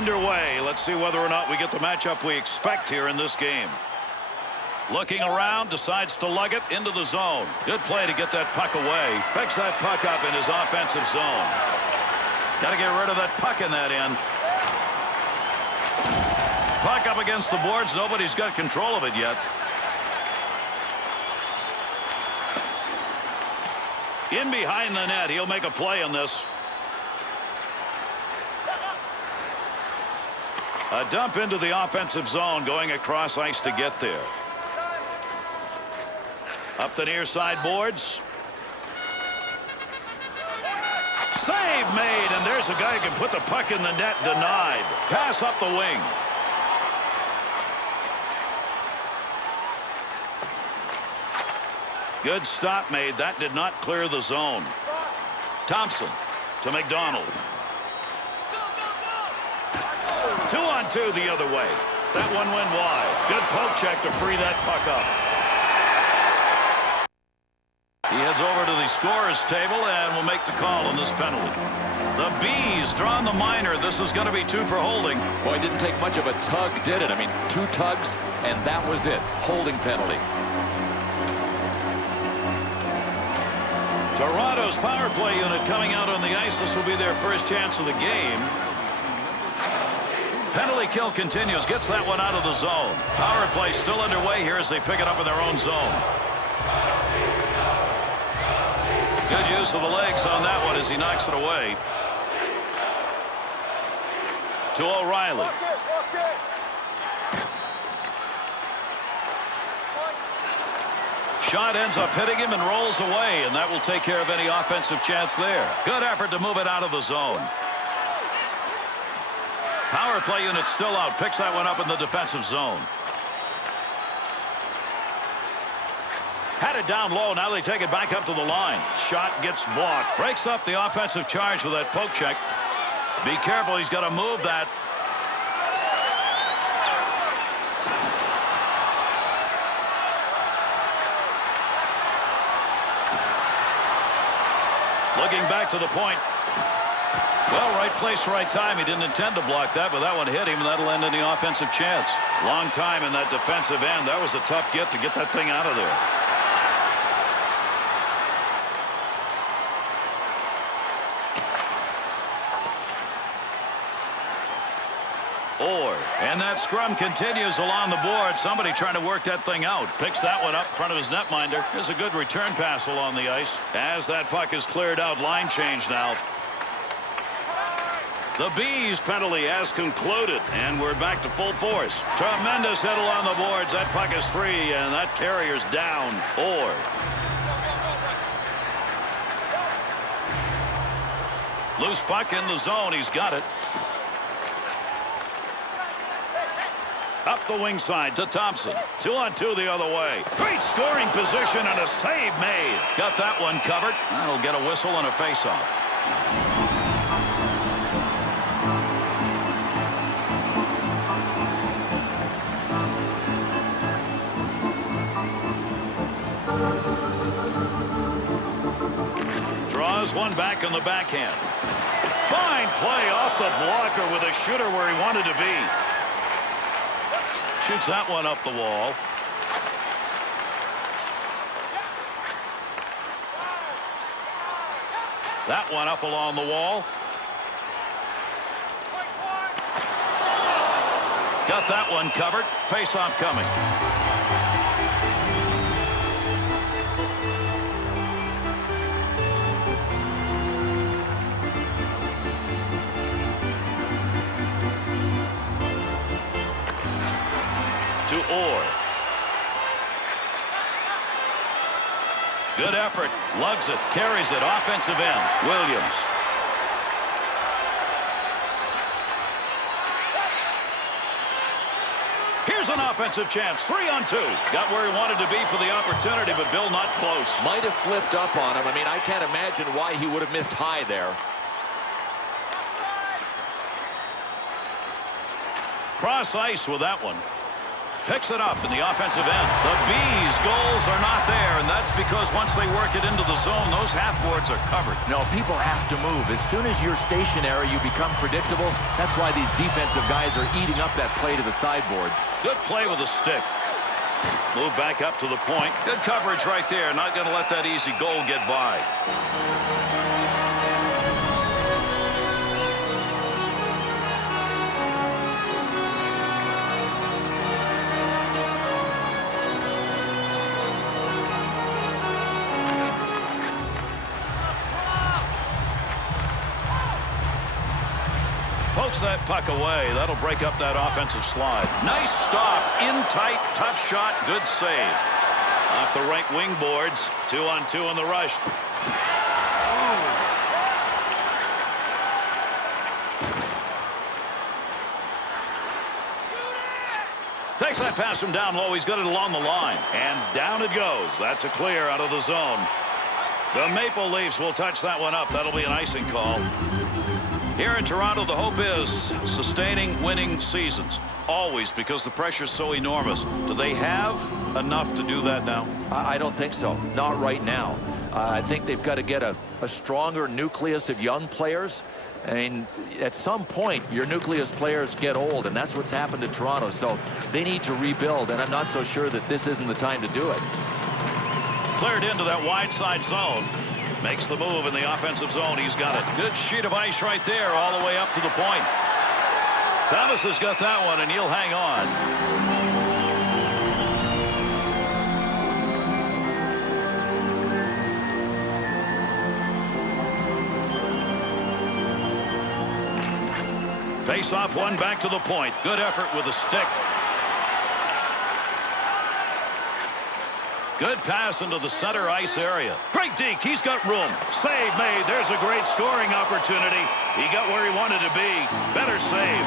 Underway. Let's see whether or not we get the matchup we expect here in this game. Looking around, decides to lug it into the zone. Good play to get that puck away. Picks that puck up in his offensive zone. Got to get rid of that puck in that end. Puck up against the boards. Nobody's got control of it yet. In behind the net. He'll make a play on this. A dump into the offensive zone, going across ice to get there. Up the near side boards. Save made, and there's a guy who can put the puck in the net. Denied. Pass up the wing. Good stop made. That did not clear the zone. Thompson to McDonald. 2-on-2 the other way. That one went wide. Good poke check to free that puck up. He heads over to the scorer's table and will make the call on this penalty. The Bees draw on the minor. This is going to be 2 for holding. Boy, it didn't take much of a tug, did it? I mean, 2 tugs, and that was it. Holding penalty. Toronto's power play unit coming out on the ice. This will be their first chance of the game. Penalty kill continues. Gets that one out of the zone. Power play still underway here as they pick it up in their own zone. Good use of the legs on that one as he knocks it away. To O'Reilly. Shot ends up hitting him and rolls away, and that will take care of any offensive chance there. Good effort to move it out of the zone. Power play unit still out. Picks that one up in the defensive zone. Had it down low. Now they take it back up to the line. Shot gets blocked. Breaks up the offensive charge with that poke check. Be careful. He's got to move that. Looking back to the point. Well, right place, right time. He didn't intend to block that, but that one hit him, and that'll end in the offensive chance. Long time in that defensive end. That was a tough get to get that thing out of there. And that scrum continues along the board. Somebody trying to work that thing out. Picks that one up in front of his netminder. There's a good return pass along the ice. As that puck is cleared out, line change now. The Bees penalty has concluded, and we're back to full force. Tremendous hit along the boards. That puck is free, and that carrier's down. Orr. Loose puck in the zone. He's got it. Up the wing side to Thompson. 2-on-2 the other way. Great scoring position and a save made. Got that one covered. That'll get a whistle and a face-off. Draws one back on the backhand. Fine play off the blocker with a shooter where he wanted to be. Shoots that one up the wall. That one up along the wall. Got that one covered. Face-off coming. To Orr. Good effort. Lugs it. Carries it. Offensive end. Williams. Here's an offensive chance. 3-on-2. Got where he wanted to be for the opportunity, but Bill not close. Might have flipped up on him. I mean, I can't imagine why he would have missed high there. Cross ice with that one. Picks it up in the offensive end. The Bees' goals are not there, and that's because once they work it into the zone, those half boards are covered. No, people have to move. As soon as you're stationary, you become predictable. That's why these defensive guys are eating up that play to the sideboards. Good play with a stick. Move back up to the point. Good coverage right there. Not going to let that easy goal get by. Pokes that puck away. That'll break up that offensive slide. Nice stop. In tight. Tough shot. Good save. Off the right wing boards. 2-on-2 on the rush. Takes that pass from down low. He's got it along the line. And down it goes. That's a clear out of the zone. The Maple Leafs will touch that one up. That'll be an icing call. Here in Toronto, the hope is sustaining winning seasons. Always, because the pressure's so enormous. Do they have enough to do that now? I don't think so. Not right now. I think they've got to get a stronger nucleus of young players. I mean, at some point, your nucleus players get old, and that's what's happened to Toronto. So they need to rebuild, and I'm not so sure that this isn't the time to do it. Cleared into that wide side zone. Makes the move in the offensive zone. He's got it. Good sheet of ice right there all the way up to the point. Thomas has got that one, and he'll hang on. Face off one back to the point. Good effort with a stick. Good pass into the center ice area. Great deke. He's got room. Save made. There's a great scoring opportunity. He got where he wanted to be. Better save.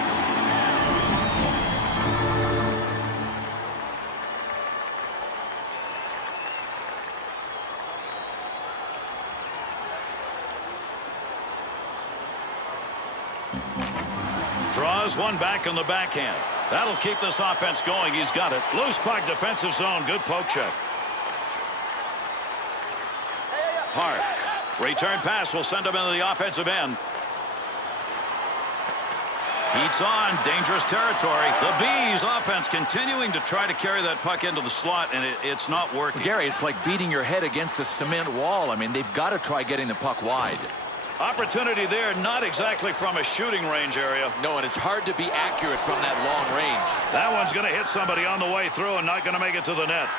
Draws one back on the backhand. That'll keep this offense going. He's got it. Loose puck, defensive zone. Good poke check. Hart. Return pass will send him into the offensive end. Heats on. Dangerous territory. The Bees offense continuing to try to carry that puck into the slot, and it's not working. Gary, it's like beating your head against a cement wall. I mean, they've got to try getting the puck wide. Opportunity there, not exactly from a shooting range area. No, and it's hard to be accurate from that long range. That one's going to hit somebody on the way through and not going to make it to the net.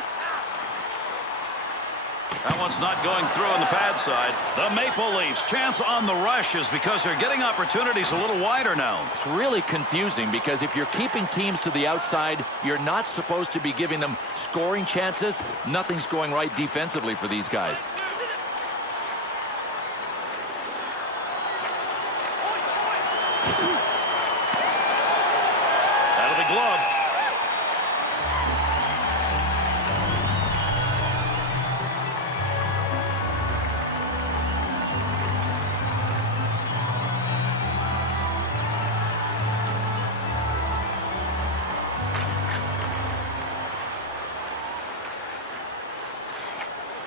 That one's not going through on the pad side. The Maple Leafs chance on the rush is because they're getting opportunities a little wider now. It's really confusing because if you're keeping teams to the outside, you're not supposed to be giving them scoring chances. Nothing's going right defensively for these guys. Out of the glove.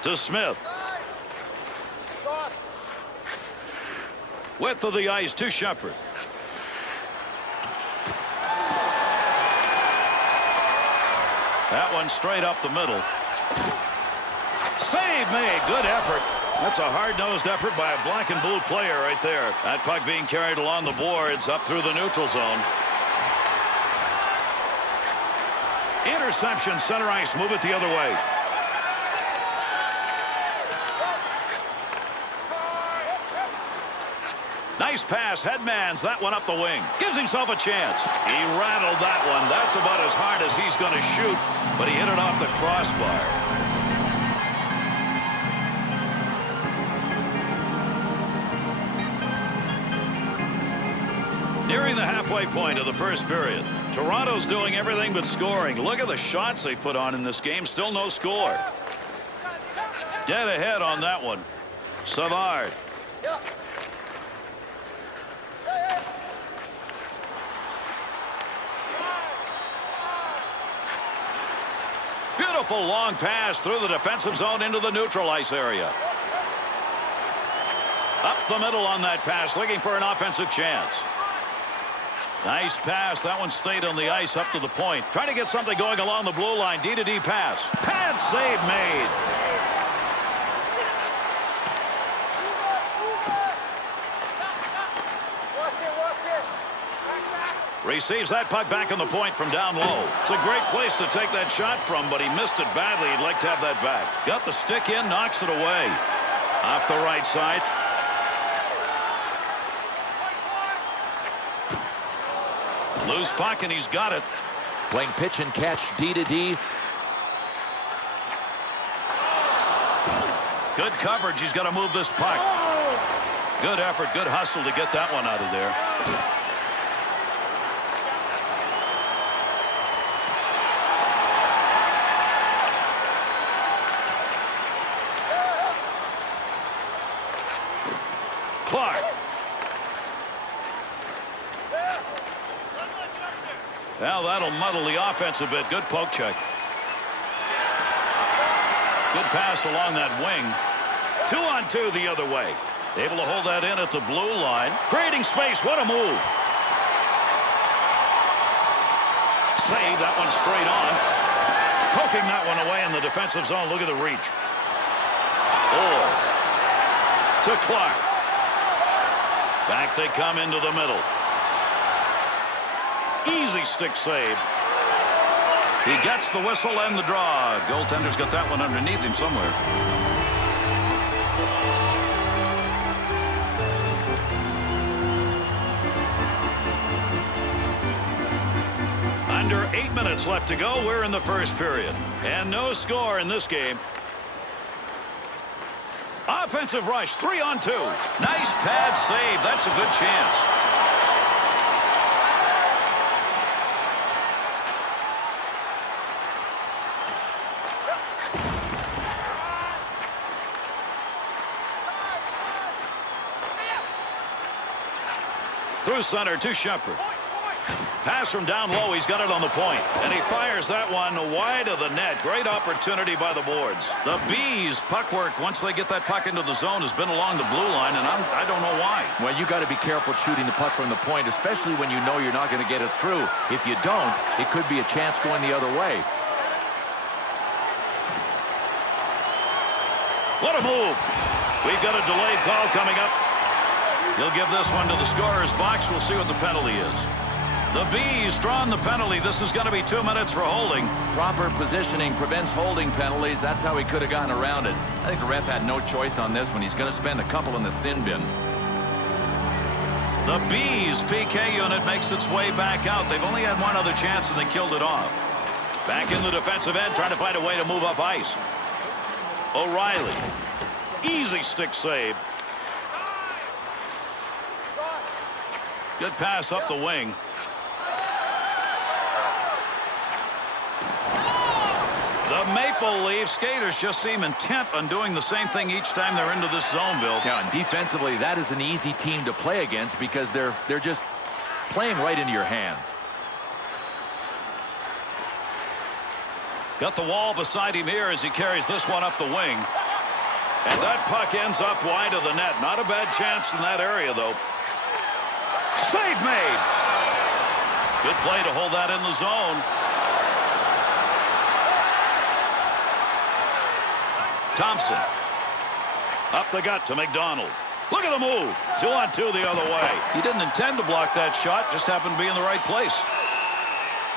To Smith. Width of the ice to Shepard. That one straight up the middle. Save made. Good effort. That's a hard-nosed effort by a black and blue player right there. That puck being carried along the boards up through the neutral zone. Interception, center ice. Move it the other way. Nice pass. Headmans that one up the wing. Gives himself a chance. He rattled that one. That's about as hard as he's going to shoot, but he hit it off the crossbar. Nearing the halfway point of the first period. Toronto's doing everything but scoring. Look at the shots they put on in this game. Still no score. Dead ahead on that one. Savard. Beautiful long pass through the defensive zone into the neutral ice area. Up the middle on that pass, looking for an offensive chance. Nice pass. That one stayed on the ice up to the point. Trying to get something going along the blue line. D-to-D pass. Pad save made. Receives that puck back on the point from down low. It's a great place to take that shot from, but he missed it badly. He'd like to have that back. Got the stick in, knocks it away. Off the right side. Loose puck, and he's got it. Playing pitch and catch, D-to-D. Good coverage. He's got to move this puck. Good effort, good hustle to get that one out of there. Clark. Well, that'll muddle the offense a bit. Good poke check. Good pass along that wing. 2-on-2 the other way. Able to hold that in at the blue line. Creating space. What a move. Save that one straight on. Poking that one away in the defensive zone. Look at the reach. Oh. To Clark. Back they come into the middle. Easy stick save. He gets the whistle and the draw. Goaltender's got that one underneath him somewhere. Under 8 minutes left to go. We're in the first period. And no score in this game. Offensive rush, 3-on-2. Nice pad save. That's a good chance. Through center to Shepherd. Pass from down low. He's got it on the point. And he fires that one wide of the net. Great opportunity by the boards. The Bees' puck work, once they get that puck into the zone, has been along the blue line, and I don't know why. Well, you got to be careful shooting the puck from the point, especially when you know you're not going to get it through. If you don't, it could be a chance going the other way. What a move. We've got a delayed call coming up. He'll give this one to the scorer's box. We'll see what the penalty is. The Bees drawing the penalty. This is going to be 2 minutes for holding. Proper positioning prevents holding penalties. That's how he could have gotten around it. I think the ref had no choice on this one. He's going to spend a couple in the sin bin. The Bees PK unit makes its way back out. They've only had one other chance, and they killed it off. Back in the defensive end, trying to find a way to move up ice. O'Reilly. Easy stick save. Good pass up the wing. The Maple Leaf skaters just seem intent on doing the same thing each time they're into this zone, Bill. Yeah, and defensively, that is an easy team to play against because they're just playing right into your hands. Got the wall beside him here as he carries this one up the wing. And that puck ends up wide of the net. Not a bad chance in that area, though. Save made. Good play to hold that in the zone. Thompson. Up the gut to McDonald. Look at the move. 2-on-2 the other way. He didn't intend to block that shot. Just happened to be in the right place.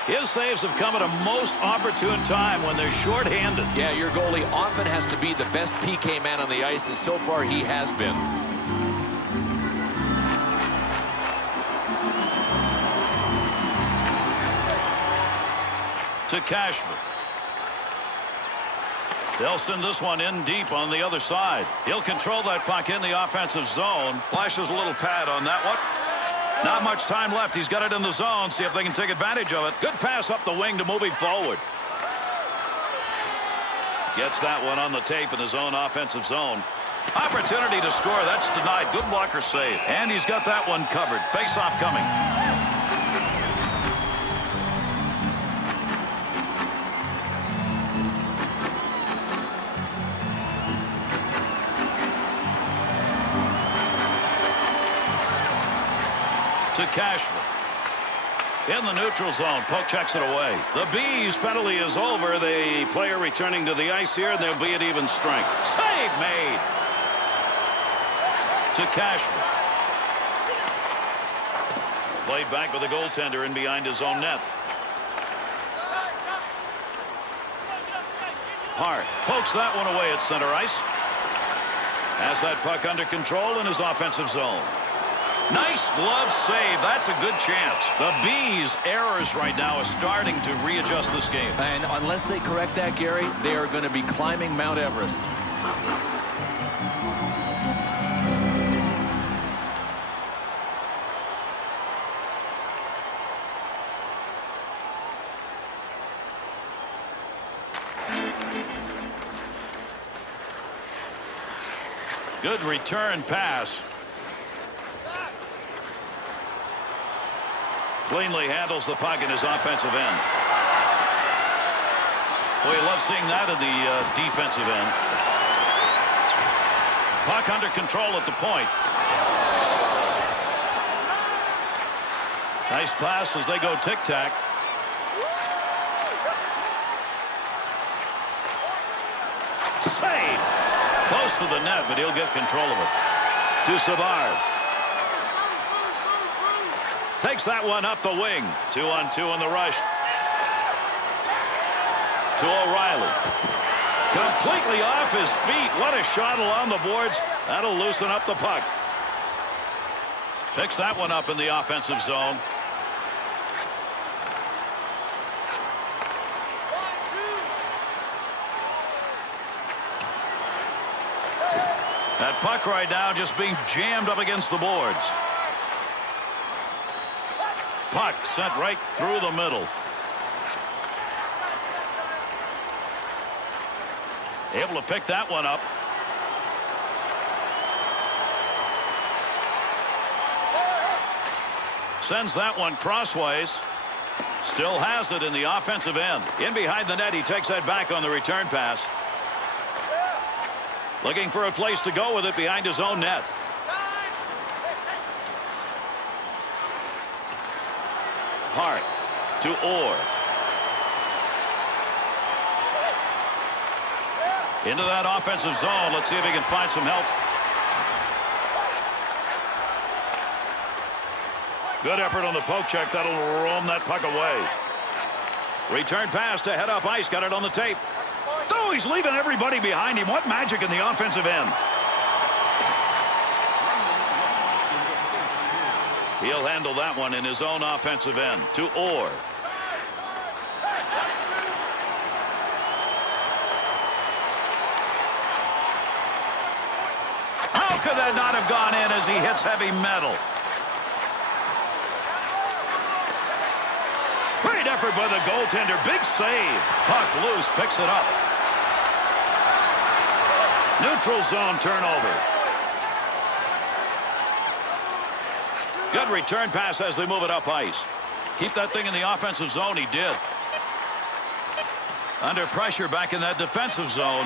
His saves have come at a most opportune time when they're short-handed. Yeah, your goalie often has to be the best PK man on the ice, and so far he has been. To Cashman. They'll send this one in deep on the other side. He'll control that puck in the offensive zone. Flashes a little pad on that one. Not much time left. He's got it in the zone. See if they can take advantage of it. Good pass up the wing to move him forward. Gets that one on the tape in his own offensive zone. Opportunity to score. That's denied. Good blocker save. And he's got that one covered. Face-off coming. To Cashman. In the neutral zone. Poke checks it away. The Bees penalty is over. The player returning to the ice here, and they'll be at even strength. Save made. To Cashman. Played back with a goaltender in behind his own net. Hart pokes that one away at center ice. Has that puck under control in his offensive zone. Nice glove save. That's a good chance. The Bees' errors right now are starting to readjust this game. And unless they correct that, Gary, they are going to be climbing Mount Everest. Good return pass. Cleanly handles the puck in his offensive end. Boy, you love seeing that in the defensive end. Puck under control at the point. Nice pass as they go tic-tac. Save! Close to the net, but he'll get control of it. To Savard. Takes that one up the wing. 2-on-2 on the rush. To O'Reilly. Completely off his feet. What a shot along the boards. That'll loosen up the puck. Picks that one up in the offensive zone. That puck right now just being jammed up against the boards. Puck sent right through the middle. Able to pick that one up. Sends that one crossways. Still has it in the offensive end. In behind the net, he takes that back on the return pass. Looking for a place to go with it behind his own net. Hart to Orr. Into that offensive zone. Let's see if he can find some help. Good effort on the poke check. That'll roam that puck away. Return pass to head up ice. Got it on the tape. Oh, he's leaving everybody behind him. What magic in the offensive end. He'll handle that one in his own offensive end. To Orr. How could that not have gone in as he hits heavy metal? Great effort by the goaltender. Big save. Puck loose. Picks it up. Neutral zone turnover. Good return pass as they move it up ice. Keep that thing in the offensive zone. He did. Under pressure back in that defensive zone.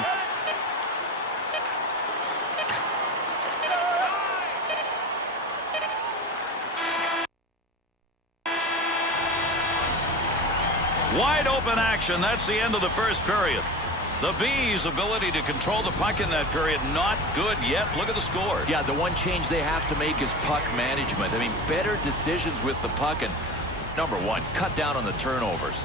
Wide open action. That's the end of the first period. The Bees' ability to control the puck in that period, not good yet. Look at the score. Yeah, the one change they have to make is puck management. I mean, better decisions with the puck. And number one, cut down on the turnovers.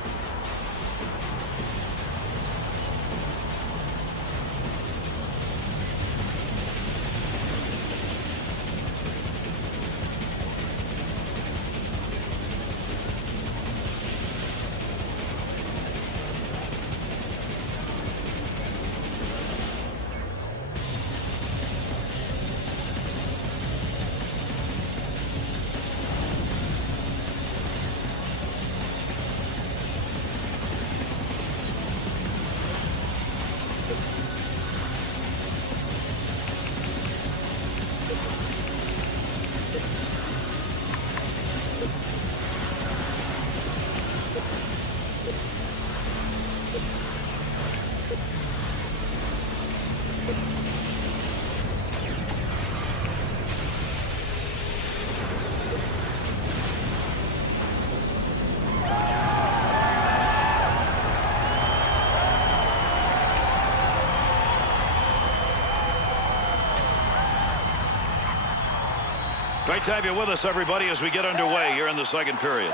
Great to have you with us, everybody, as we get underway here in the second period.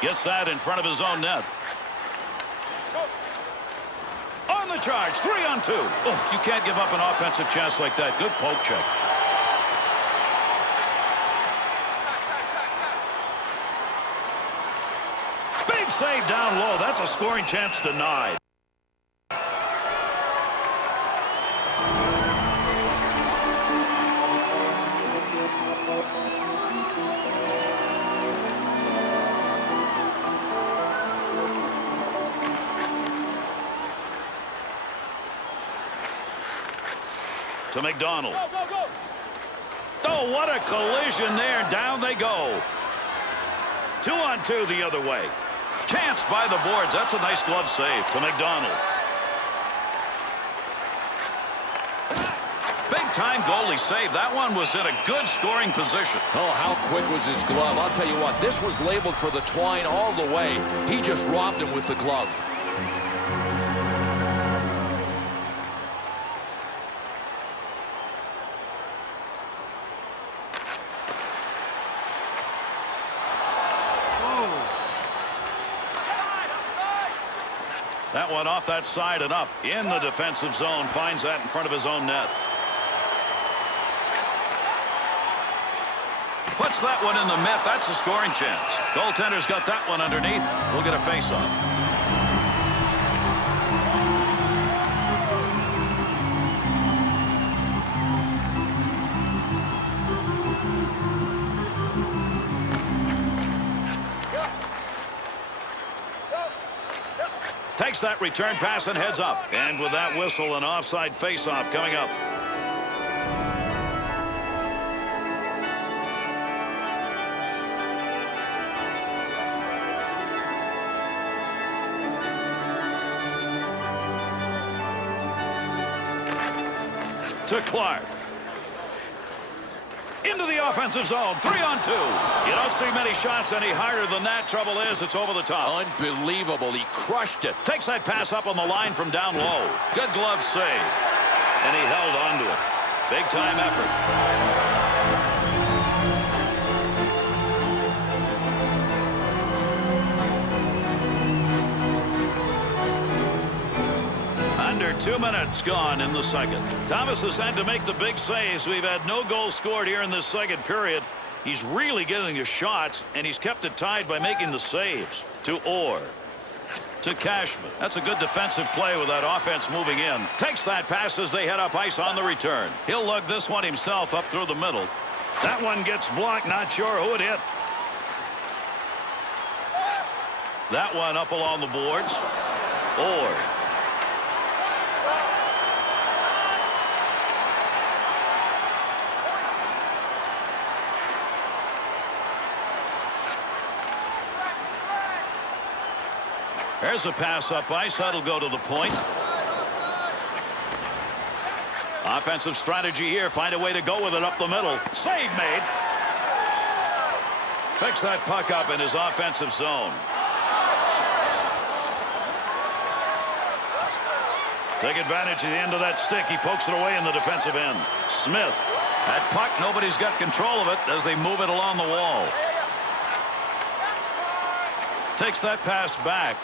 Gets that in front of his own net. On the charge, 3-on-2. Oh, you can't give up an offensive chance like that. Good poke check. Big save down low. That's a scoring chance denied. To McDonald. Oh, what a collision there. Down they go. 2-on-2 the other way. Chance by the boards. That's a nice glove save to McDonald. Big-time goalie save. That one was in a good scoring position. Oh, how quick was his glove. I'll tell you what, this was labeled for the twine all the way. He just robbed him with the glove. That one off that side and up in the defensive zone. Finds that in front of his own net. Puts that one in the net. That's a scoring chance. Goaltender's got that one underneath. We'll get a face-off. Takes that return pass and heads up. And with that whistle, an offside face-off coming up. To Clark. Into the offensive zone. 3-on-2. You don't see many shots any harder than that. Trouble is, it's over the top. Unbelievable. He crushed it. Takes that pass up on the line from down low. Good glove save. And he held on to it. Big time effort. Under 2 minutes gone in the second. Thomas has had to make the big saves. We've had no goals scored here in this second period. He's really getting his shots, and he's kept it tied by making the saves. To Orr. To Cashman. That's a good defensive play with that offense moving in. Takes that pass as they head up ice on the return. He'll lug this one himself up through the middle. That one gets blocked. Not sure who it hit. That one up along the boards. Orr. There's a pass up ice. That'll go to the point. Offensive strategy here. Find a way to go with it up the middle. Save made. Picks that puck up in his offensive zone. Take advantage of the end of that stick. He pokes it away in the defensive end. Smith. That puck, nobody's got control of it as they move it along the wall. Takes that pass back.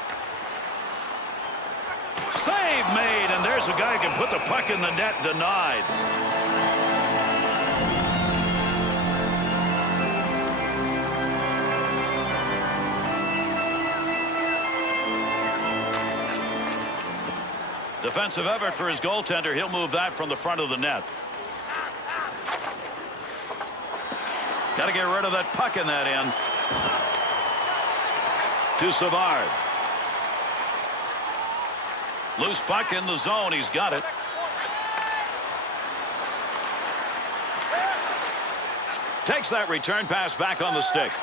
Save made, and there's a guy who can put the puck in the net. Denied. Defensive effort for his goaltender. He'll move that from the front of the net. Got to get rid of that puck in that end. To Savard. Loose puck in the zone. He's got it. Takes that return pass back on the stick.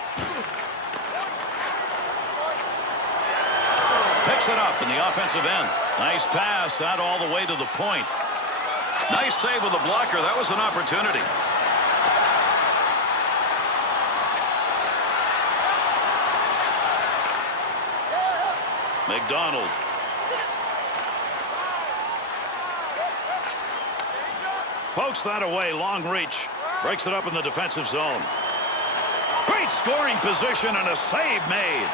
Picks it up in the offensive end. Nice pass out all the way to the point. Nice save with the blocker. That was an opportunity. McDonald. Pokes that away. Long reach. Breaks it up in the defensive zone. Great scoring position and a save made.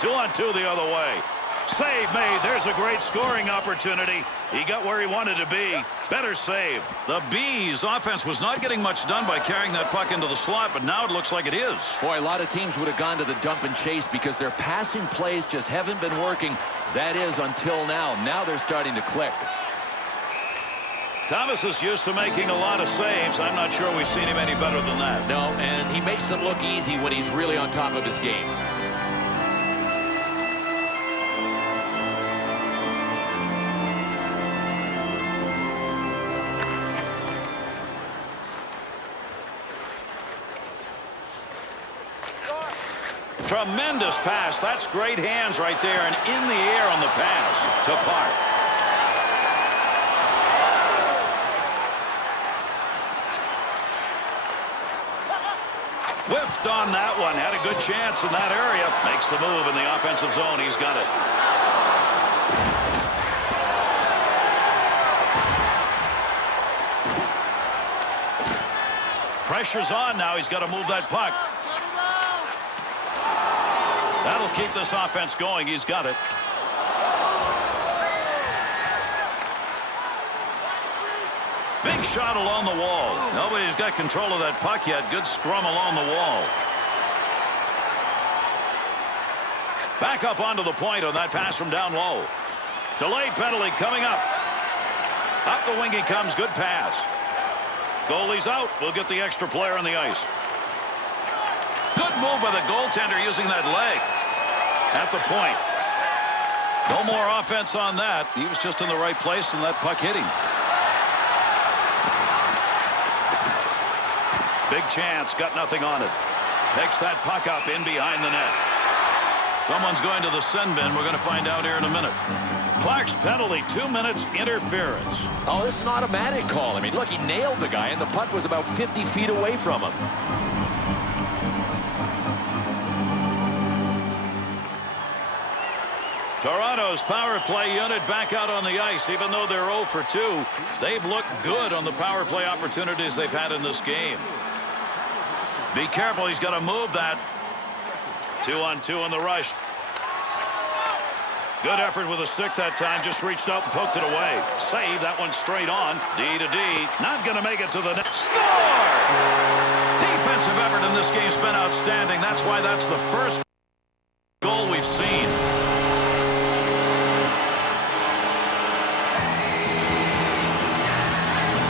2-on-2 the other way. Save made. There's a great scoring opportunity. He got where he wanted to be. Better save. The Bees offense was not getting much done by carrying that puck into the slot, but now it looks like it is. Boy, a lot of teams would have gone to the dump and chase because their passing plays just haven't been working. That is until now. Now they're starting to click. Thomas is used to making a lot of saves. I'm not sure we've seen him any better than that. No, and he makes them look easy when he's really on top of his game. Tremendous pass. That's great hands right there, and in the air on the pass to Park. Whiffed on that one. Had a good chance in that area. Makes the move in the offensive zone. He's got it. Pressure's on now. He's got to move that puck. That'll keep this offense going. He's got it. Big shot along the wall. Nobody's got control of that puck yet. Good scrum along the wall. Back up onto the point on that pass from down low. Delayed penalty coming up. Up the wing he comes. Good pass. Goalie's out. We'll get the extra player on the ice. Good move by the goaltender using that leg at the point. No more offense on that. He was just in the right place and that puck hit him. Big chance. Got nothing on it. Takes that puck up in behind the net. Someone's going to the send bin. We're going to find out here in a minute. Clark's penalty, 2 minutes interference. Oh, this is an automatic call. I mean, look, he nailed the guy, and the puck was about 50 feet away from him. Toronto's power play unit back out on the ice. Even though they're 0 for 2, they've looked good on the power play opportunities they've had in this game. Be careful. He's got to move that. 2-on-2 on the rush. Good effort with a stick that time. Just reached out and poked it away. Save that one straight on. D to D. Not going to make it to the net. Score! Defensive effort in this game's been outstanding. That's why that's the first goal we've seen.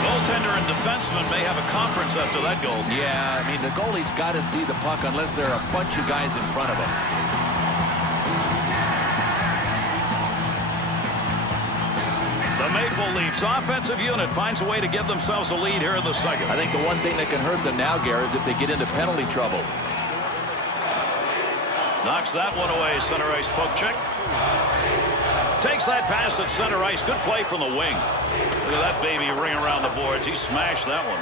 Goaltender and defenseman may have a conference after that goal. Yeah, I mean, the goalie's got to see the puck unless there are a bunch of guys in front of him. The Maple Leafs offensive unit finds a way to give themselves a lead here in the second. I think the one thing that can hurt them now, Gary, is if they get into penalty trouble. Knocks that one away. Center ice poke check. Takes that pass at center ice. Good play from the wing. Look at that baby ring around the boards. He smashed that one.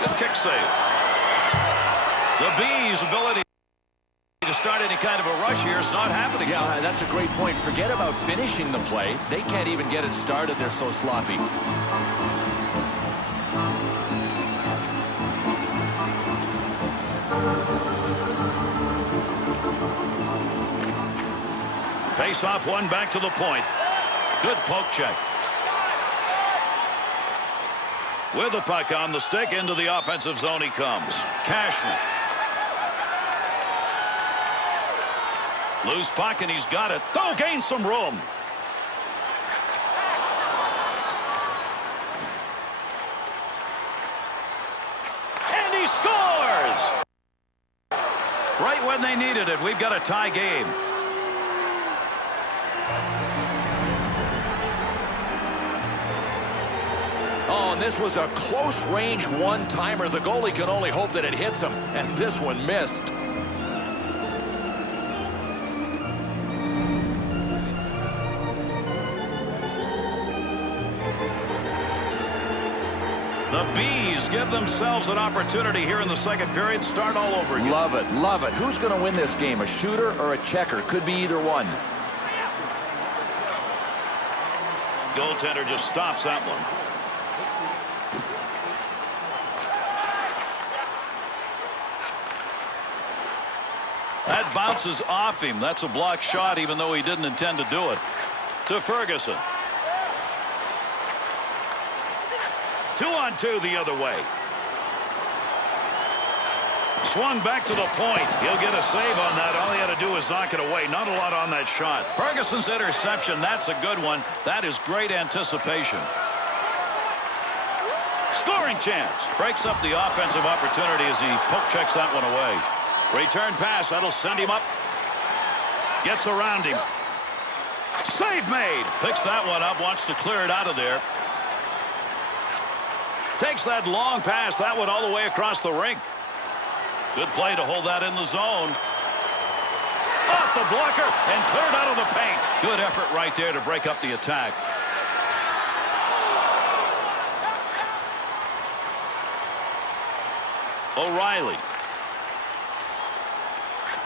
Good kick save. The Bees' ability to start any kind of a rush here is not happening. Yeah, that's a great point. Forget about finishing the play. They can't even get it started. They're so sloppy. Face off one back to the point. Good poke check. With the puck on the stick, into the offensive zone he comes. Cashman. Loose puck, and he's got it. Oh, gain some room. And he scores! Right when they needed it. We've got a tie game. Oh, and this was a close-range one-timer. The goalie can only hope that it hits him, and this one missed. The The Bees give themselves an opportunity here in the second period. Start all over again. Love it, love it. Who's going to win this game, a shooter or a checker? Could be either one. Goaltender just stops that one. That bounces off him. That's a blocked shot, even though he didn't intend to do it. To Ferguson. 2-on-2 the other way. Swung back to the point. He'll get a save on that. All he had to do was knock it away. Not a lot on that shot. Ferguson's interception, that's a good one. That is great anticipation. Scoring chance. Breaks up the offensive opportunity as he poke checks that one away. Return pass. That'll send him up. Gets around him. Save made. Picks that one up. Wants to clear it out of there. Takes that long pass. That one all the way across the rink. Good play to hold that in the zone. Off the blocker and cleared out of the paint. Good effort right there to break up the attack. O'Reilly.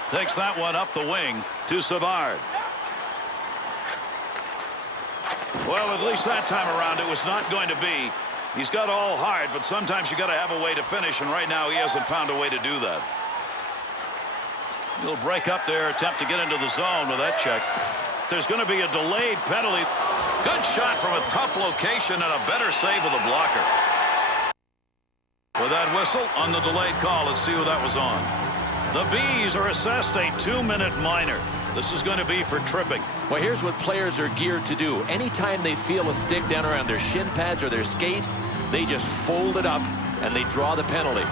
Takes that one up the wing to Savard. Well, at least that time around it was not going to be. He's got all hard, but sometimes you got to have a way to finish, and right now he hasn't found a way to do that. He'll break up there, attempt to get into the zone with that check. There's going to be a delayed penalty. Good shot from a tough location and a better save with a blocker. With that whistle on the delayed call, let's see who that was on. The Bees are assessed a 2-minute minor. This is going to be for tripping. Well, here's what players are geared to do. Anytime they feel a stick down around their shin pads or their skates, they just fold it up and they draw the penalty.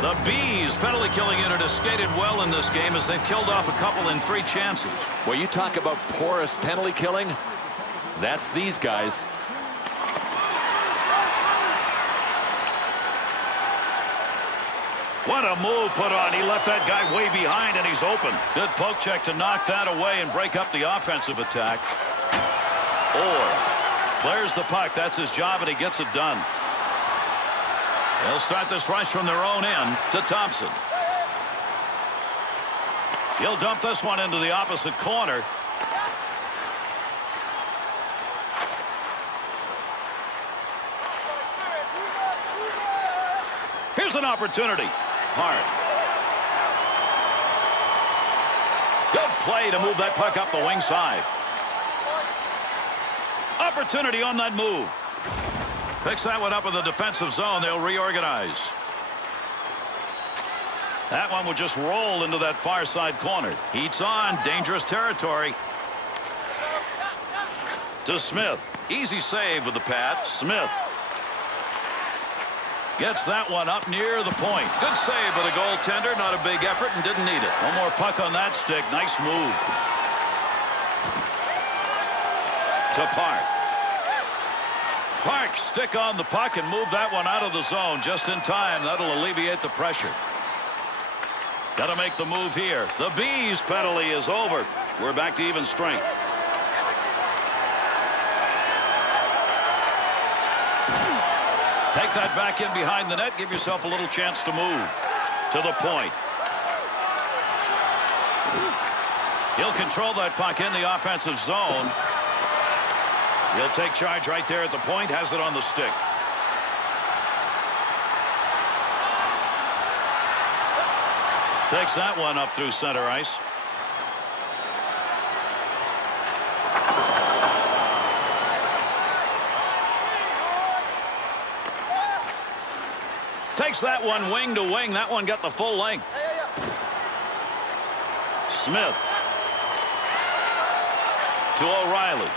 The Bees penalty killing unit has skated well in this game as they've killed off a couple in 3 chances. Well, you talk about porous penalty killing. That's these guys. What a move put on. He left that guy way behind, and he's open. Good poke check to knock that away and break up the offensive attack. Orr clears the puck. That's his job, and he gets it done. They'll start this rush from their own end to Thompson. He'll dump this one into the opposite corner. Here's an opportunity. Hart. Good play to move that puck up the wing side. Opportunity on that move. Picks that one up in the defensive zone. They'll reorganize. That one would just roll into that far side corner. Heats on. Dangerous territory. To Smith. Easy save with the pad. Smith. Gets that one up near the point. Good save by the goaltender. Not a big effort and didn't need it. One more puck on that stick. Nice move. To Park. Park stick on the puck and move that one out of the zone just in time. That'll alleviate the pressure. Got to make the move here. The Bees penalty is over. We're back to even strength. Take that back in behind the net. Give yourself a little chance to move to the point. He'll control that puck in the offensive zone. He'll take charge right there at the point. Has it on the stick. Takes that one up through center ice. Takes that one wing to wing. That one got the full length. Smith. To O'Reilly.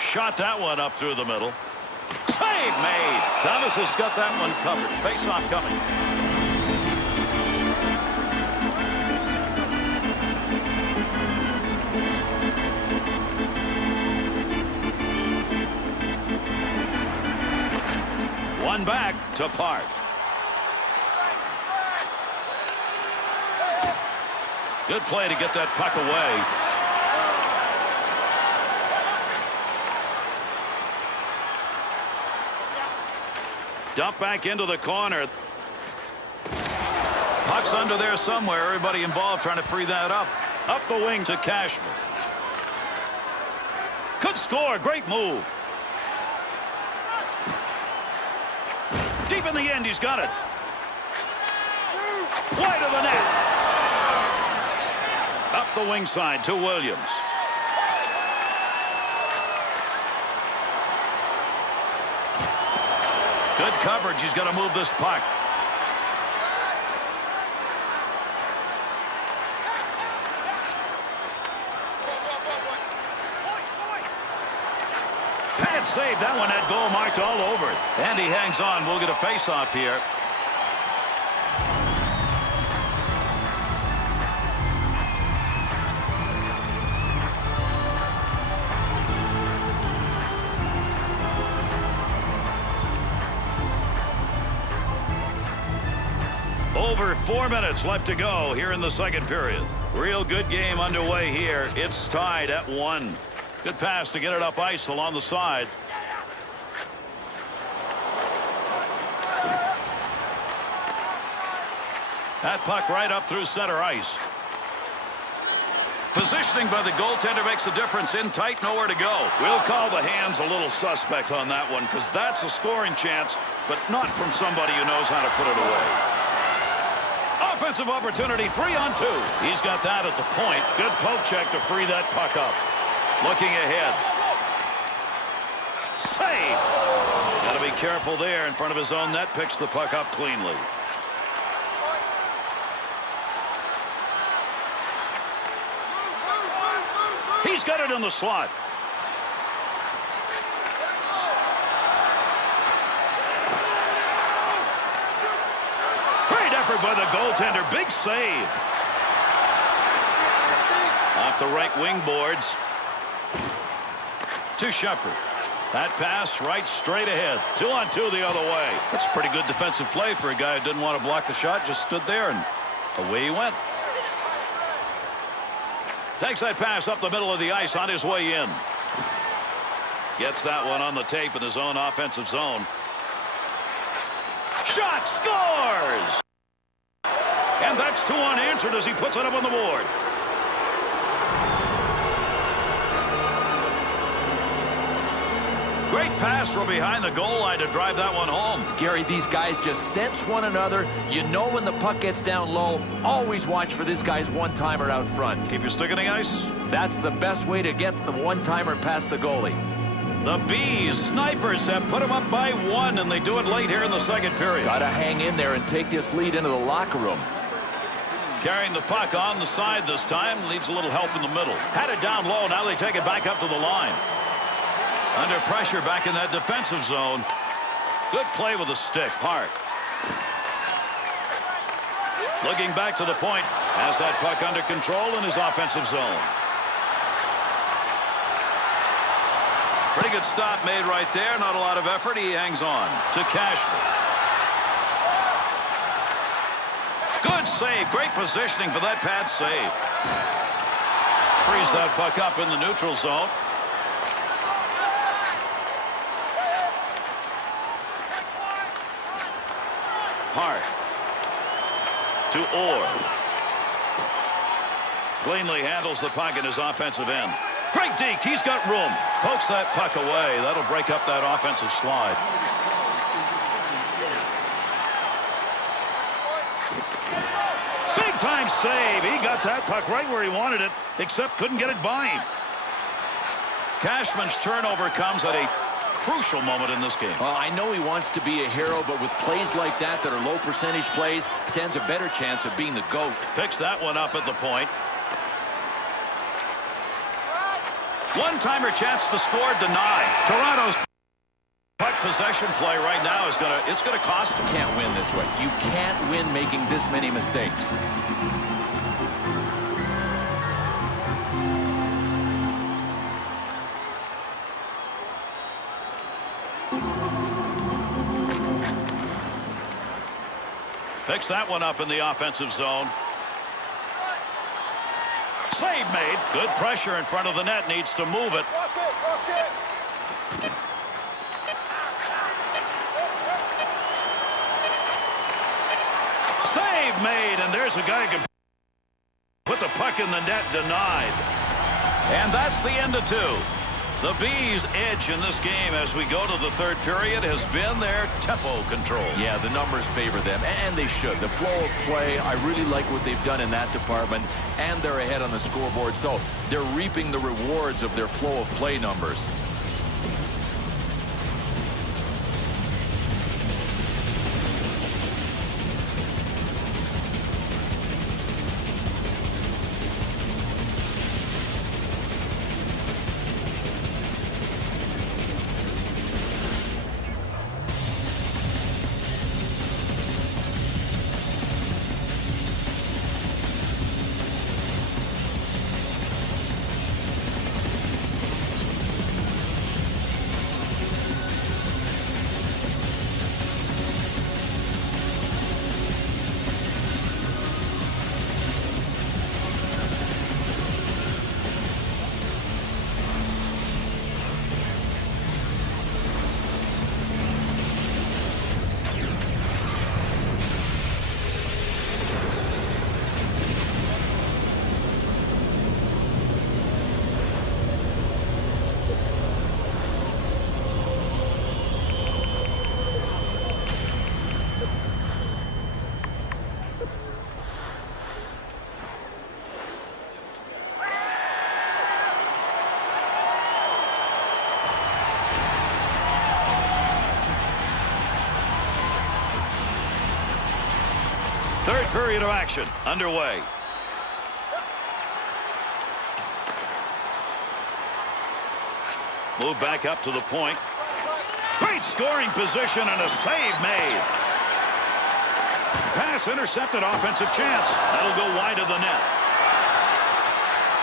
Shot that one up through the middle. Save made. Thomas has got that one covered. Face-off coming. One back to Park. Good play to get that puck away. Dump back into the corner. Puck's under there somewhere. Everybody involved trying to free that up. Up the wing to Cashman. Could score. Great move. Deep in the end, he's got it. Wide of the net. Up the wing side to Williams. Good coverage. He's got to move this puck. Pad save. That one had goal marked all over it. And he hangs on. We'll get a face-off here. Over 4 minutes left to go here in the second period. Real good game underway here. It's tied at 1. Good pass to get it up ice along the side. That puck right up through center ice. Positioning by the goaltender makes a difference. In tight, nowhere to go. We'll call the hands a little suspect on that one because that's a scoring chance, but not from somebody who knows how to put it away. Offensive opportunity, 3-on-2. He's got that at the point. Good poke check to free that puck up. Looking ahead. Save. Got to be careful there in front of his own net. Picks the puck up cleanly. He's got it in the slot. By the goaltender. Big save. Off the right wing boards. To Shepherd. That pass right straight ahead. 2-on-2 the other way. That's a pretty good defensive play for a guy who didn't want to block the shot. Just stood there and away he went. Takes that pass up the middle of the ice on his way in. Gets that one on the tape in his own offensive zone. Shot. Scores. And that's 2 unanswered as he puts it up on the board. Great pass from behind the goal line to drive that one home. Gary, these guys just sense one another. You know when the puck gets down low, always watch for this guy's one-timer out front. Keep your stick in the ice. That's the best way to get the one-timer past the goalie. The Bees, snipers, have put them up by 1, and they do it late here in the second period. Got to hang in there and take this lead into the locker room. Carrying the puck on the side this time. Needs a little help in the middle. Had it down low. Now they take it back up to the line. Under pressure back in that defensive zone. Good play with the stick. Hart. Looking back to the point. Has that puck under control in his offensive zone. Pretty good stop made right there. Not a lot of effort. He hangs on to Cashman. Good save. Great positioning for that pad save. Frees that puck up in the neutral zone. Hart. To Orr. Cleanly handles the puck in his offensive end. Great deke. He's got room. Pokes that puck away. That'll break up that offensive slide. Time save. He got that puck right where he wanted it, except couldn't get it by him. Cashman's turnover comes at a crucial moment in this game. Well, I know he wants to be a hero, but with plays like that are low percentage plays, stands a better chance of being the GOAT. Picks that one up at the point. One-timer chance to score denied. Toronto's puck possession play right now is it's gonna cost him. You can't win this way. You can't win making this many mistakes. Picks that one up in the offensive zone. Save made. Good pressure in front of the net. Needs to move it. Save made, and there's a guy who can put the puck in the net, denied. And that's the end of 2. The Bees' edge in this game as we go to the third period has been their tempo control. Yeah, the numbers favor them, and they should. The flow of play, I really like what they've done in that department, and they're ahead on the scoreboard, so they're reaping the rewards of their flow of play numbers. Third period of action underway. Move back up to the point. Great scoring position and a save made. Pass intercepted, offensive chance. That'll go wide of the net.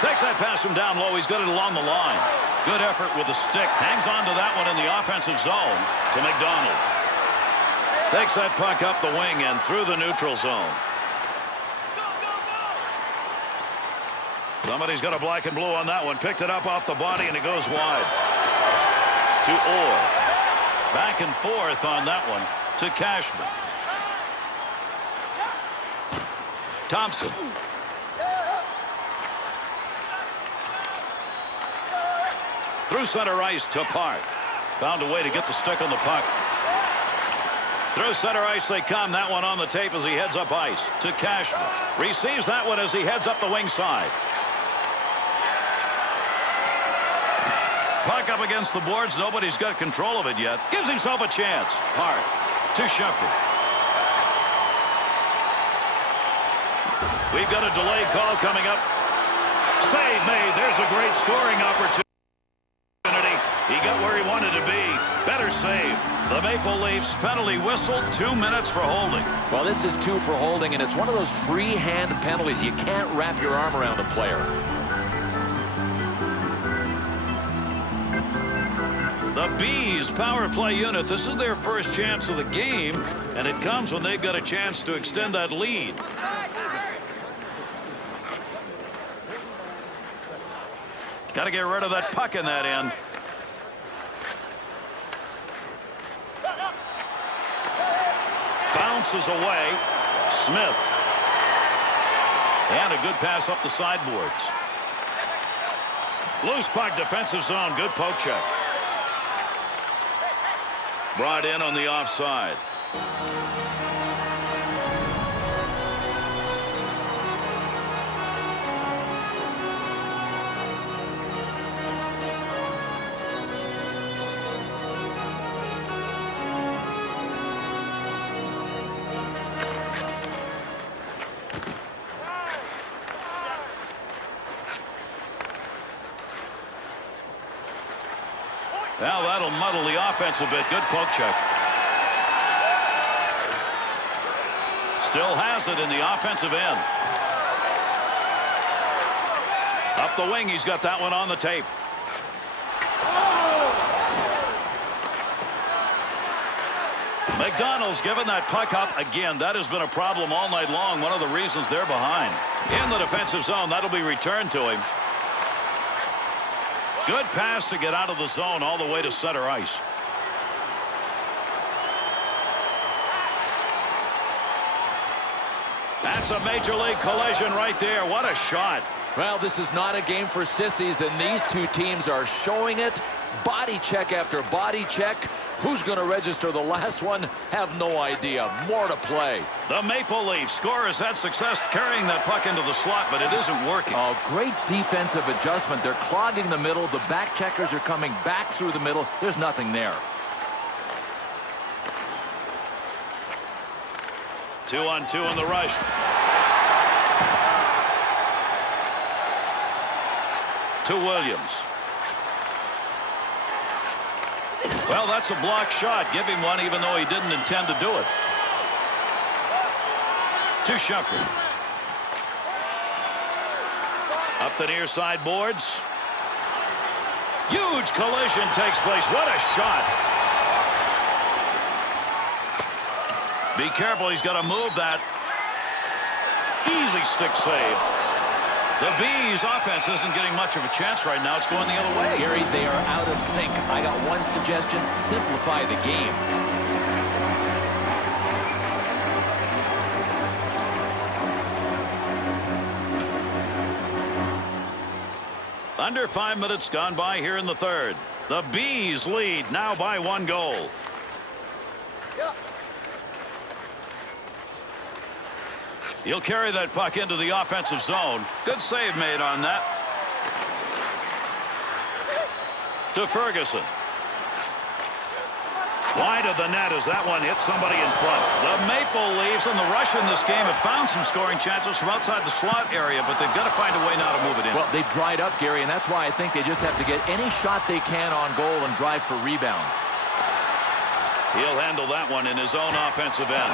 Takes that pass from down low. He's got it along the line. Good effort with the stick. Hangs on to that one in the offensive zone to McDonald. Takes that puck up the wing and through the neutral zone. Somebody's got a black and blue on that one. Picked it up off the body and it goes wide. To Orr. Back and forth on that one to Cashman. Thompson. Through center ice to Park. Found a way to get the stick on the puck. Through center ice they come. That one on the tape as he heads up ice to Cashman. Receives that one as he heads up the wing side. Puck up against the boards. Nobody's got control of it yet. Gives himself a chance. Park to Shepherd. We've got a delayed call coming up. Save made. There's a great scoring opportunity. He got where he wanted to be. Better save. The Maple Leafs penalty whistle, 2 minutes for holding. Well, this is 2 for holding, and it's one of those free hand penalties. You can't wrap your arm around a player. The Bees power play unit. This is their first chance of the game, and it comes when they've got a chance to extend that lead. Got to get rid of that puck in that end. Bounces away. Smith. And a good pass up the sideboards. Loose puck, defensive zone. Good poke check. Brought in on the offside. Now that'll muddle the offense a bit. Good poke check. Still has it in the offensive end. Up the wing, he's got that one on the tape. McDonald's given that puck up again. That has been a problem all night long. One of the reasons they're behind. In the defensive zone, that'll be returned to him. Good pass to get out of the zone all the way to center ice. That's a major league collision right there. What a shot. Well, this is not a game for sissies, and these two teams are showing it. Body check after body check. Who's going to register the last one? Have no idea. More to play. The Maple Leafs scorers had success carrying that puck into the slot, but it isn't working. Oh, great defensive adjustment. They're clogging the middle. The back checkers are coming back through the middle. There's nothing there. 2-on-2 in the rush. To Williams. Well, that's a block shot. Give him one even though he didn't intend to do it. To Shepherd. Up the near side boards. Huge collision takes place. What a shot. Be careful. He's got to move that. Easy stick save. The Bees offense isn't getting much of a chance right now. It's going the other way. Gary, they are out of sync. I got one suggestion. Simplify the game. Under 5 minutes gone by here in the third. The Bees lead now by 1 goal. He'll carry that puck into the offensive zone. Good save made on that. To Ferguson. Wide of the net as that one hit somebody in front. The Maple Leafs in the rush in this game have found some scoring chances from outside the slot area, but they've got to find a way now to move it in. Well, they've dried up, Gary, and that's why I think they just have to get any shot they can on goal and drive for rebounds. He'll handle that one in his own offensive end.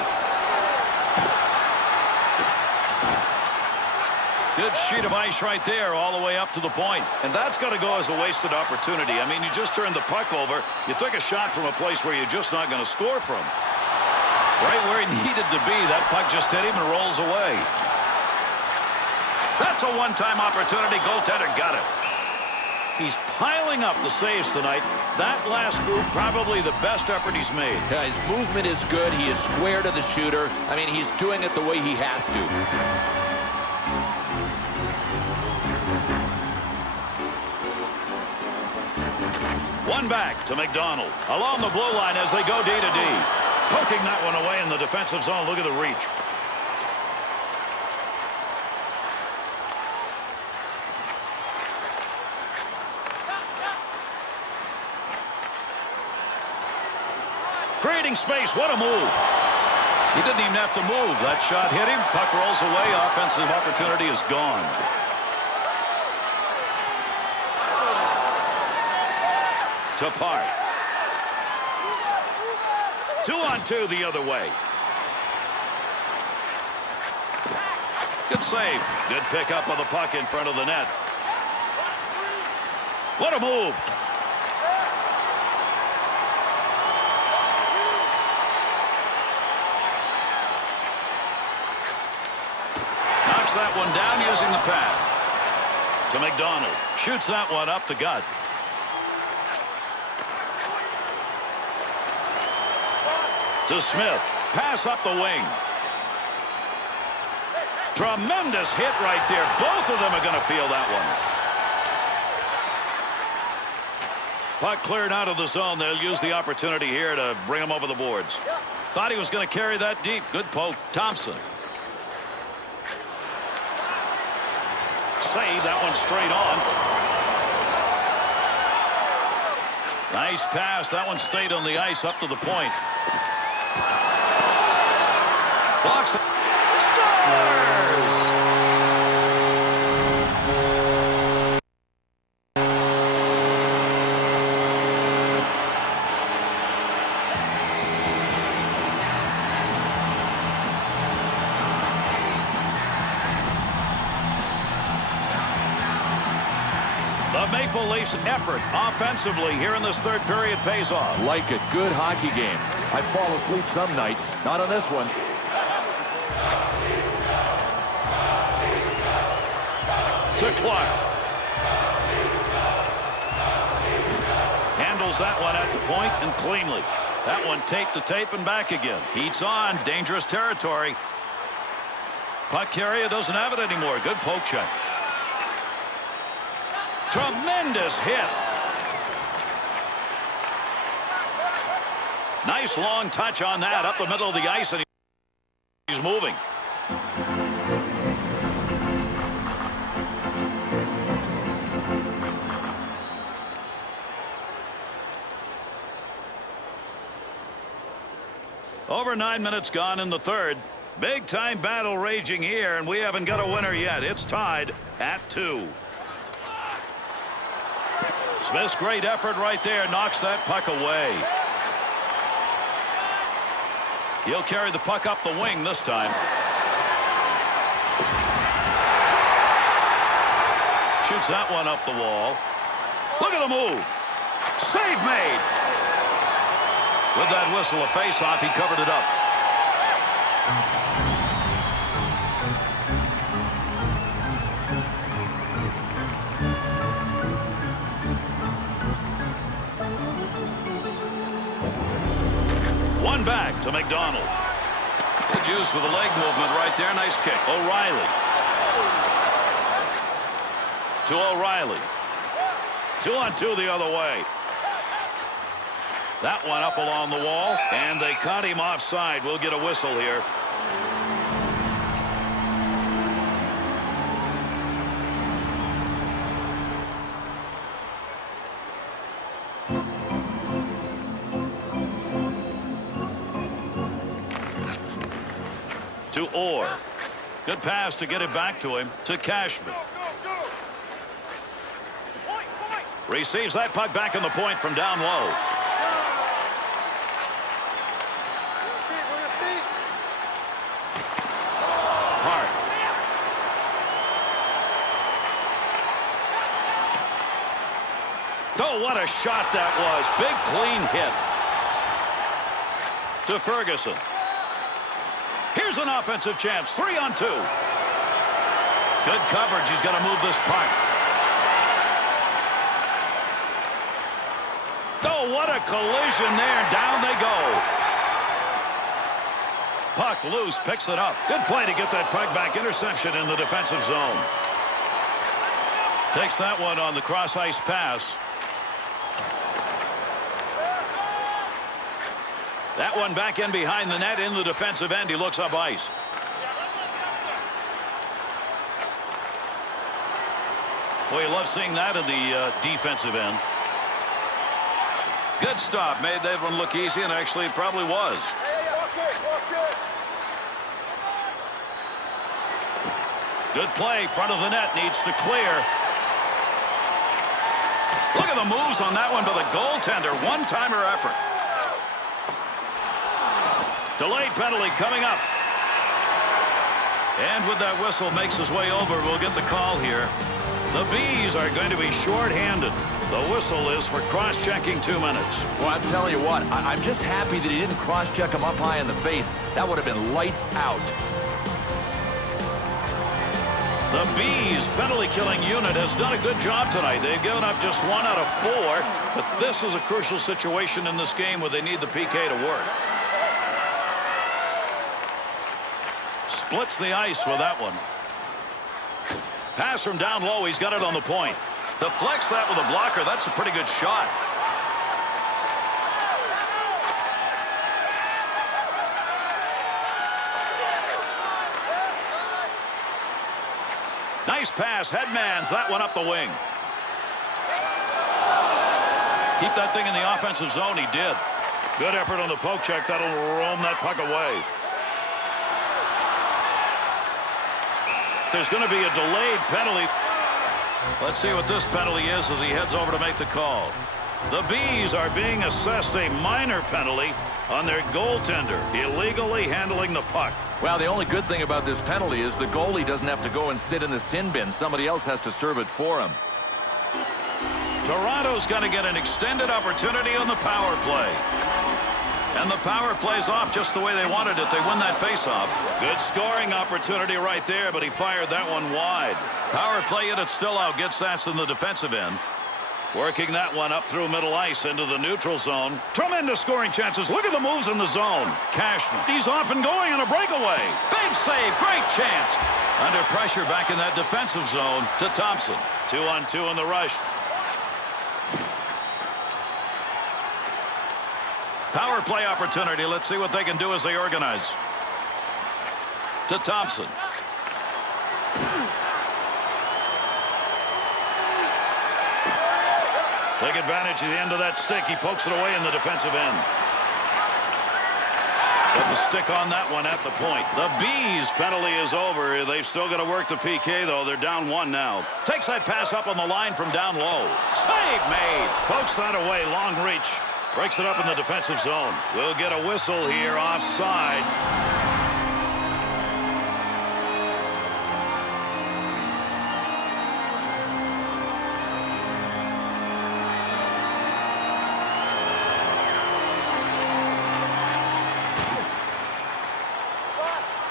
Good sheet of ice right there all the way up to the point. And that's going to go as a wasted opportunity. I mean, you just turned the puck over. You took a shot from a place where you're just not going to score from. Right where he needed to be. That puck just hit him and rolls away. That's a one-time opportunity. Goaltender got it. He's piling up the saves tonight. That last group, probably the best effort he's made. Yeah, his movement is good. He is square to the shooter. I mean, he's doing it the way he has to. One back to McDonald. Along the blue line as they go D to D. Poking that one away in the defensive zone. Look at the reach. Creating space. What a move. He didn't even have to move. That shot hit him. Puck rolls away. Offensive opportunity is gone. To Park. 2-on-2 the other way. Good save. Good pickup of the puck in front of the net. What a move. Knocks that one down using the pad. To McDonald. Shoots that one up the gut. To Smith. Pass up the wing. Tremendous hit right there. Both of them are going to feel that one. Puck cleared out of the zone. They'll use the opportunity here to bring him over the boards. Thought he was going to carry that deep. Good poke. Thompson. Save that one straight on. Nice pass. That one stayed on the ice up to the point. Blocks it. Scores! The Maple Leafs' effort offensively here in this third period pays off. Like a good hockey game. I fall asleep some nights. Not on this one. To Clark. Handles that one at the point and cleanly. That one tape to tape and back again. Heats on. Dangerous territory. Puck carrier doesn't have it anymore. Good poke check. Tremendous hit. Nice long touch on that up the middle of the ice, and he's moving. Over 9 minutes gone in the third. Big time battle raging here, and we haven't got a winner yet. It's tied at 2. Smith's great effort right there knocks that puck away. He'll carry the puck up the wing this time. Shoots that one up the wall. Look at the move. Save made. With that whistle, a face-off, he covered it up. One back to McDonald. Good use with the leg movement right there. Nice kick. O'Reilly. To O'Reilly. 2-on-2 the other way. That one up along the wall, and they caught him offside. We'll get a whistle here. To Orr. Good pass to get it back to him. To Cashman. Receives that puck back in the point from down low. Hart. Oh, what a shot that was. Big clean hit. To Ferguson. Here's an offensive chance. 3-on-2. Good coverage. He's got to move this puck. Oh, what a collision there. Down they go. Puck loose. Picks it up. Good play to get that puck back. Interception in the defensive zone. Takes that one on the cross-ice pass. That one back in behind the net in the defensive end. He looks up ice. Boy, you love seeing that in the defensive end. Good stop. Made that one look easy, and actually it probably was. Good play. Front of the net. Needs to clear. Look at the moves on that one by the goaltender. One-timer effort. Delayed penalty coming up. And with that whistle makes his way over, we'll get the call here. The Bees are going to be short-handed. The whistle is for cross-checking 2 minutes. Well, I'm telling you what, I'm just happy that he didn't cross-check him up high in the face. That would have been lights out. The Bees penalty-killing unit has done a good job tonight. They've given up just 1 out of 4, but this is a crucial situation in this game where they need the PK to work. Splits the ice with that one. Pass from down low. He's got it on the point. Deflects that with a blocker. That's a pretty good shot. Nice pass. Headmans that one up the wing. Keep that thing in the offensive zone. He did. Good effort on the poke check. That'll roam that puck away. There's going to be a delayed penalty. Let's see what this penalty is as he heads over to make the call. The Bees are being assessed a minor penalty on their goaltender, illegally handling the puck. Well, the only good thing about this penalty is the goalie doesn't have to go and sit in the sin bin. Somebody else has to serve it for him. Toronto's going to get an extended opportunity on the power play. And the power plays off just the way they wanted it. They win that faceoff. Good scoring opportunity right there, but he fired that one wide. Power play in it still out. Gets that in the defensive end. Working that one up through middle ice into the neutral zone. Tremendous scoring chances. Look at the moves in the zone. Cashman, he's off and going on a breakaway. Big save, great chance. Under pressure back in that defensive zone to Thompson. 2-on-2 in the rush. Power play opportunity. Let's see what they can do as they organize. To Thompson. Take advantage of the end of that stick. He pokes it away in the defensive end. But the stick on that one at the point. The Bees penalty is over. They've still got to work the PK, though. They're down 1 now. Takes that pass up on the line from down low. Save made. Pokes that away. Long reach. Breaks it up in the defensive zone. We'll get a whistle here offside.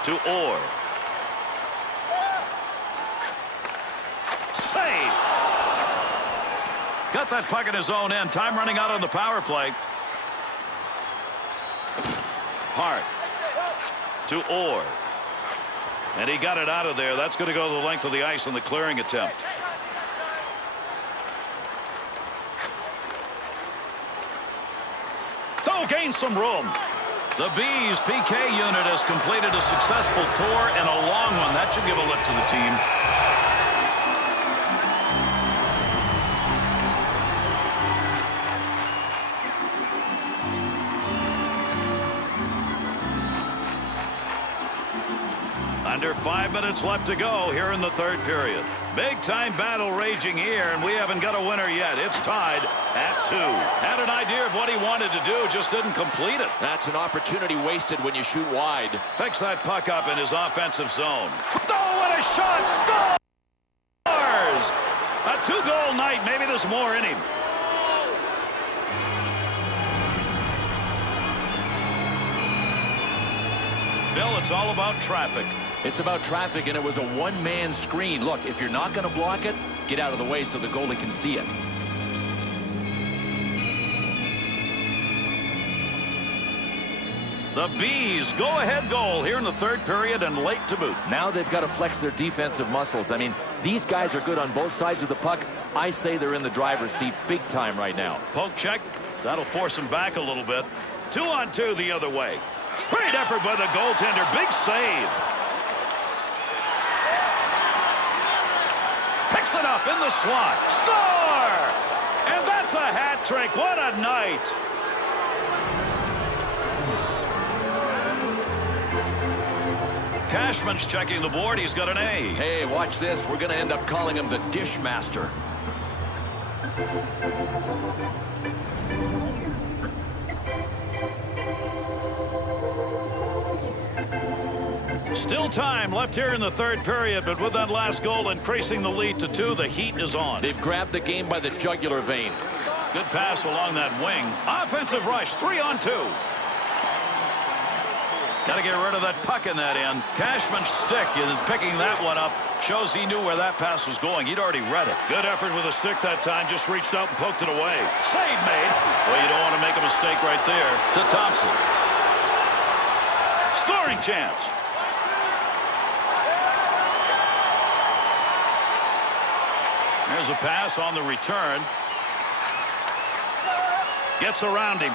To Orr. Save. Got that puck in his own end. Time running out on the power play. Hart. To Orr. And he got it out of there. That's going to go the length of the ice on the clearing attempt. Oh, gain some room. The Bees PK unit has completed a successful tour and a long one. That should give a lift to the team. Under 5 minutes left to go here in the third period. Big time battle raging here, and we haven't got a winner yet. It's tied at 2. Had an idea of what he wanted to do, just didn't complete it. That's an opportunity wasted when you shoot wide. Picks that puck up in his offensive zone. Oh, what a shot! Scores! A 2-goal night. Maybe there's more in him. Bill, it's all about traffic. It's about traffic, and it was a one-man screen. Look, if you're not going to block it, get out of the way so the goalie can see it. The Bees go-ahead goal here in the third period and late to boot. Now they've got to flex their defensive muscles. I mean, these guys are good on both sides of the puck. I say they're in the driver's seat big time right now. Poke check. That'll force him back a little bit. 2-on-2 the other way. Great effort by the goaltender. Big save. Picks it up in the slot. Score! And that's a hat trick. What a night. Cashman's checking the board. He's got an A. Hey, watch this. We're going to end up calling him the Dish Master. Still time left here in the third period, but with that last goal increasing the lead to 2, the heat is on. They've grabbed the game by the jugular vein. Good pass along that wing. Offensive rush, 3-on-2. Got to get rid of that puck in that end. Cashman's stick is picking that one up. Shows he knew where that pass was going. He'd already read it. Good effort with a stick that time. Just reached out and poked it away. Save made. Well, you don't want to make a mistake right there. To Thompson. Scoring chance. There's a pass on the return. Gets around him.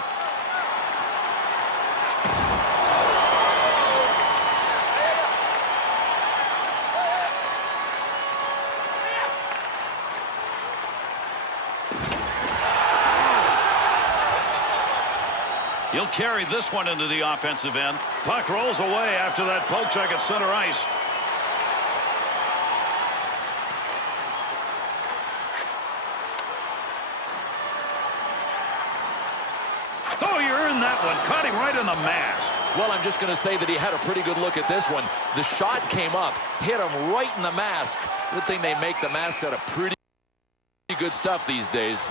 He'll carry this one into the offensive end. Puck rolls away after that poke check at center ice. Oh, you earned that one. Caught him right in the mask. Well, I'm just going to say that he had a pretty good look at this one. The shot came up, hit him right in the mask. Good thing they make the mask out of pretty good stuff these days.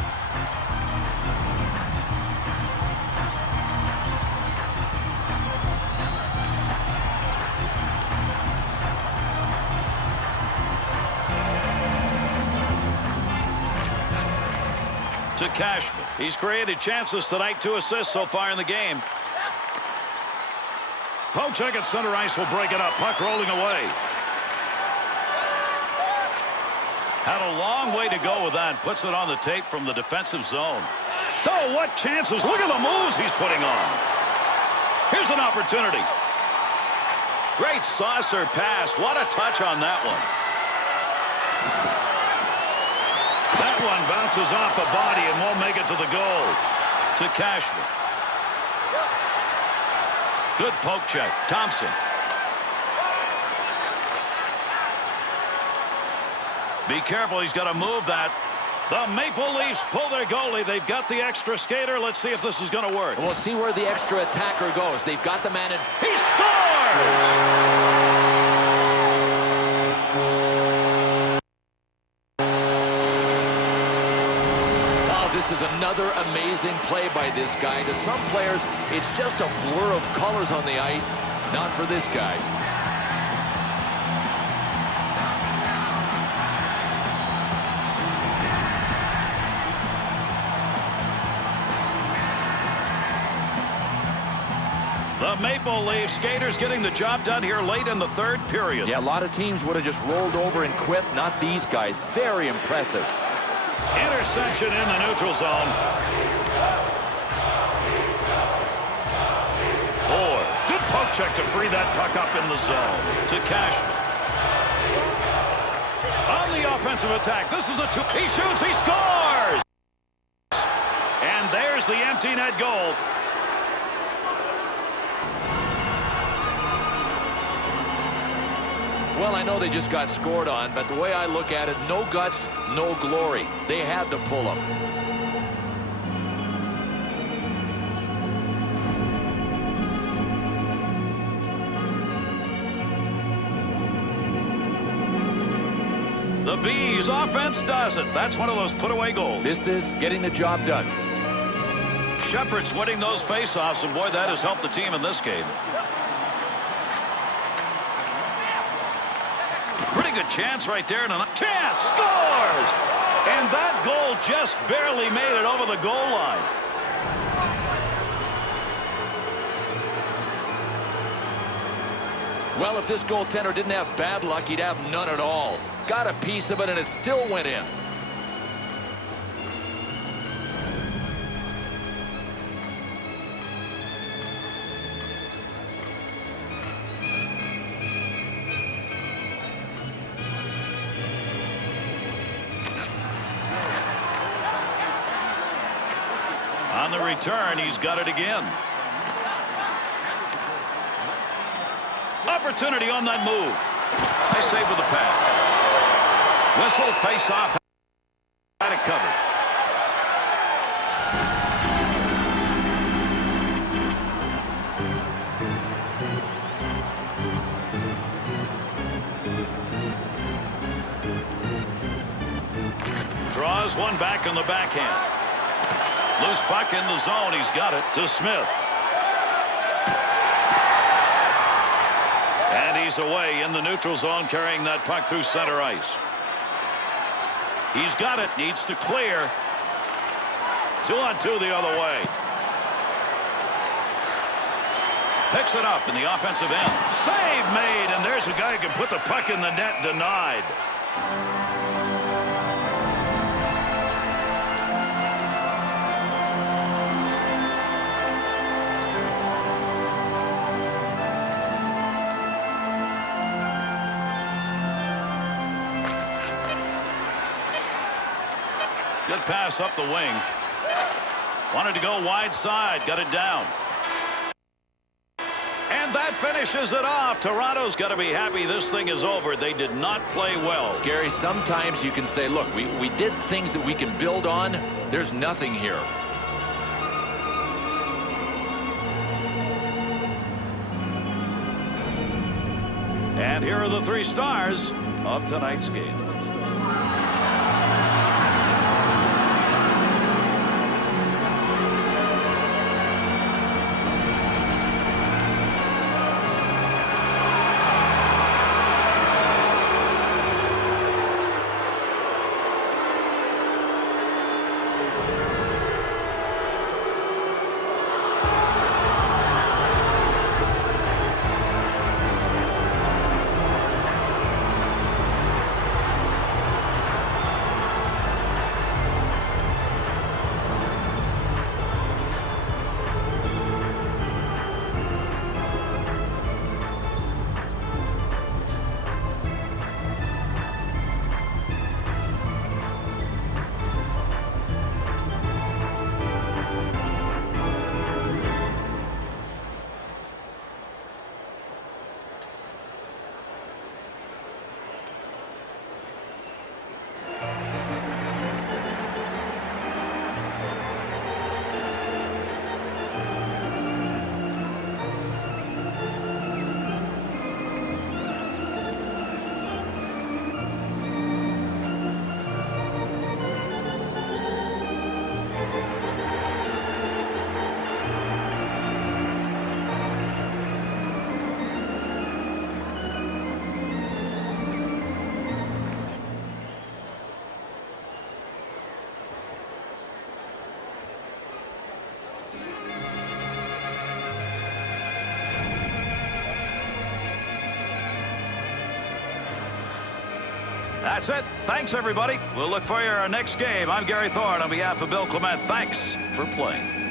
to Cashman. He's created chances tonight, 2 assists so far in the game. Poke check at center ice will break it up. Puck rolling away. Had a long way to go with that. Puts it on the tape from the defensive zone. Oh, what chances. Look at the moves he's putting on. Here's an opportunity. Great saucer pass. What a touch on that one. That one bounces off the body and won't make it to the goal. To Cashman. Good poke check. Thompson. Be careful. He's got to move that. The Maple Leafs pull their goalie. They've got the extra skater. Let's see if this is going to work. We'll see where the extra attacker goes. They've got the man in. He scores! Oh, this is another amazing play by this guy. To some players, it's just a blur of colors on the ice. Not for this guy. The Maple Leaf skaters getting the job done here late in the third period. Yeah, a lot of teams would have just rolled over and quit. Not these guys. Very impressive. Interception in the neutral zone. Or good poke check to free that puck up in the zone. To Cashman. On the offensive attack. This is a two. He shoots. He scores. And there's the empty net goal. Well, I know they just got scored on, but the way I look at it, no guts, no glory. They had to pull them. The Bees offense does it. That's one of those put-away goals. This is getting the job done. Shepard's winning those face-offs, and boy, that has helped the team in this game. Pretty good chance right there. And a chance. Scores! And that goal just barely made it over the goal line. Well, if this goaltender didn't have bad luck, he'd have none at all. Got a piece of it, and it still went in. On the return, he's got it again. Opportunity on that move. Nice save with the pad. Whistle, face-off. Had it covered. Draws one back in the backhand. Loose puck in the zone. He's got it to Smith. And he's away in the neutral zone, carrying that puck through center ice. He's got it. Needs to clear. 2-on-2 the other way. Picks it up in the offensive end. Save made, and there's a guy who can put the puck in the net. Denied. Good pass up the wing. Wanted to go wide side. Got it down. And that finishes it off. Toronto's got to be happy this thing is over. They did not play well. Gary, sometimes you can say, look, we did things that we can build on. There's nothing here. And here are the 3 stars of tonight's game. That's it. Thanks, everybody. We'll look for your next game. I'm Gary Thorne on behalf of Bill Clement. Thanks for playing.